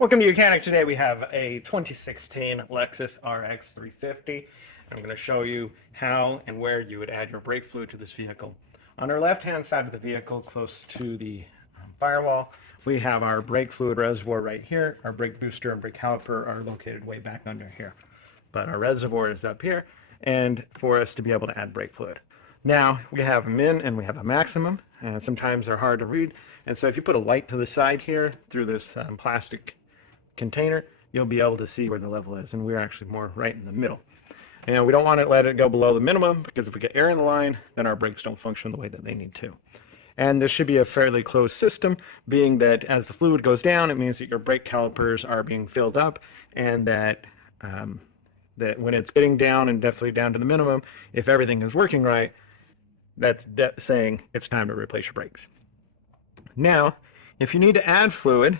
Welcome to Mechanic. Today we have a 2016 Lexus RX350. I'm going to show you how and where you would add your brake fluid to this vehicle. On our left-hand side of the vehicle, close to the firewall, we have our brake fluid reservoir right here. Our brake booster and brake caliper are located way back under here. But our reservoir is up here, and for us to be able to add brake fluid. Now, we have a min and we have a maximum, and sometimes they're hard to read. And so if you put a light to the side here through this plastic container, you'll be able to see where the level is, and we're actually more right in the middle. And we don't want to let it go below the minimum, because if we get air in the line, then our brakes don't function the way that they need to. And this should be a fairly closed system, being that as the fluid goes down, it means that your brake calipers are being filled up, and that when it's getting down and definitely down to the minimum, if everything is working right, that's saying it's time to replace your brakes. Now, if you need to add fluid,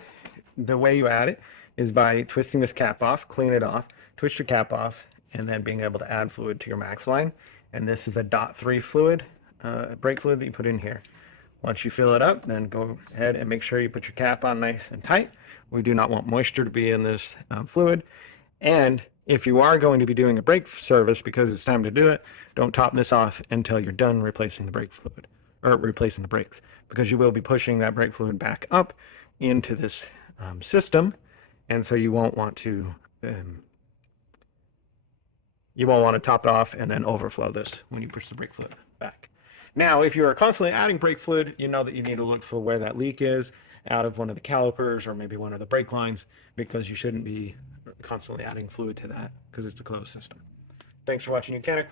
the way you add it is by twisting this cap off, clean it off, twist your cap off, and then being able to add fluid to your max line. And this is a .3 fluid, brake fluid that you put in here. Once you fill it up, then go ahead and make sure you put your cap on nice and tight. We do not want moisture to be in this fluid. And if you are going to be doing a brake service, because it's time to do it, don't top this off until you're done replacing the brake fluid, or replacing the brakes, because you will be pushing that brake fluid back up into this system, and so you won't want to top it off and then overflow this when you push the brake fluid back. Now, if you are constantly adding brake fluid, you know that you need to look for where that leak is out of one of the calipers or maybe one of the brake lines, because you shouldn't be constantly adding fluid to that because it's a closed system. Thanks for watching Mechanic.